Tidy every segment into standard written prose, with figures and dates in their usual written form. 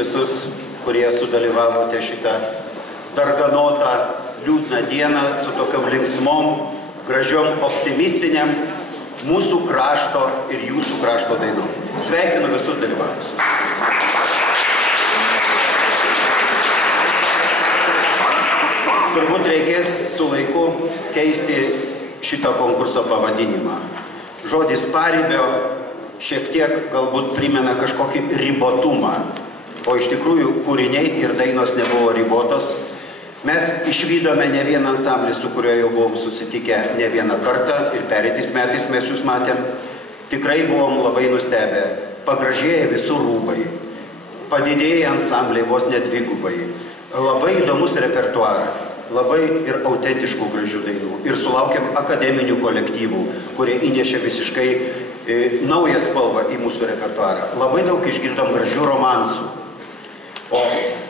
visus, kurie sudalyvavote šitą darganotą, liūdną dieną su tokiam linksmom, gražiom, optimistiniam mūsų krašto ir jūsų krašto dainom. Sveikinu visus dalyvavimus. Turbūt reikės su laiku keisti šito konkurso pavadinimą. Žodis paribio šiek tiek galbūt primena kažkokį ribotumą, o iš tikrųjų kūriniai ir dainos nebuvo ribotos. Mes išvydome ne vieną ansamblį, su kuriuo jau buvom susitikę ne vieną kartą ir pereitais metais mes jūs matėm. Tikrai buvom labai nustebę. Pagražėję visų rūbai, padidėję ansambliai vos net dvigubai. Labai įdomus repertuaras, labai ir autentiškų gražių dainų. Ir sulaukėm akademinių kolektyvų, kurie įnešė visiškai naują spalvą į mūsų repertuarą. Labai daug išgirdom gražių romansų. O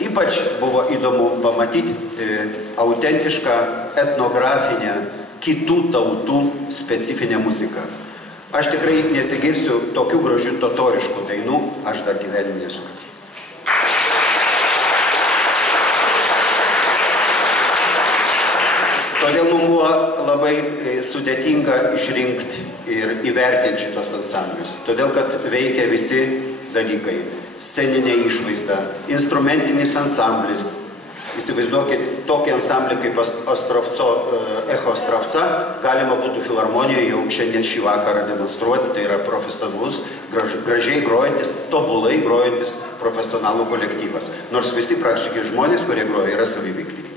ypač buvo įdomu pamatyti autentišką etnografinę kitų tautų specifinę muziką. Aš tikrai nesigirsiu tokių gražių totoriškų dainų, aš dar gyvenime nesu girdėjęs. Todėl mums buvo labai sudėtinga išrinkti ir įvertinti šitos ansamblius. Todėl, kad veikia visi dalykai. Sceninė išvaizda, instrumentinis ansamblis. Įsivaizduokit, tokį ansamblį kaip Echo Ostrovca galima būtų filharmonijoje jau šiandien šį vakarą demonstruoti. Tai yra profesionalus, gražiai grojantis, tobulai grojantis profesionalų kolektyvas. Nors visi praktiškai žmonės, kurie groja, yra saviveiklininkai.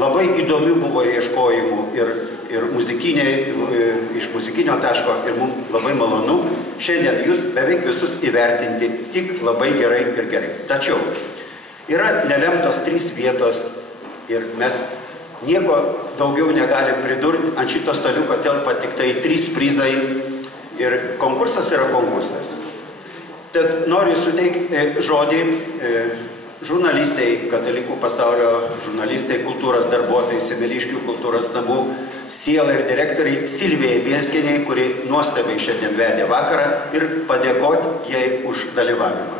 Labai įdomių buvo ieškojimų ir iš muzikinio taško ir mums labai malonu šiandien jūs beveik visus įvertinti tik labai gerai ir gerai. Tačiau yra nelemtos 3 vietos ir mes nieko daugiau negalim pridurti. Ant šito staliuko telpa tik tai 3 prizai ir konkursas yra konkursas. Tad noriu suteikti žodį žurnalistai, katalikų pasaulio žurnalistai, kultūros darbuotojai, Semeliškių kultūros namų siela ir direktoriai Silvijai Bielskienei, kuri nuostabiai šiandien vedė vakarą ir padėkoti jai už dalyvavimą.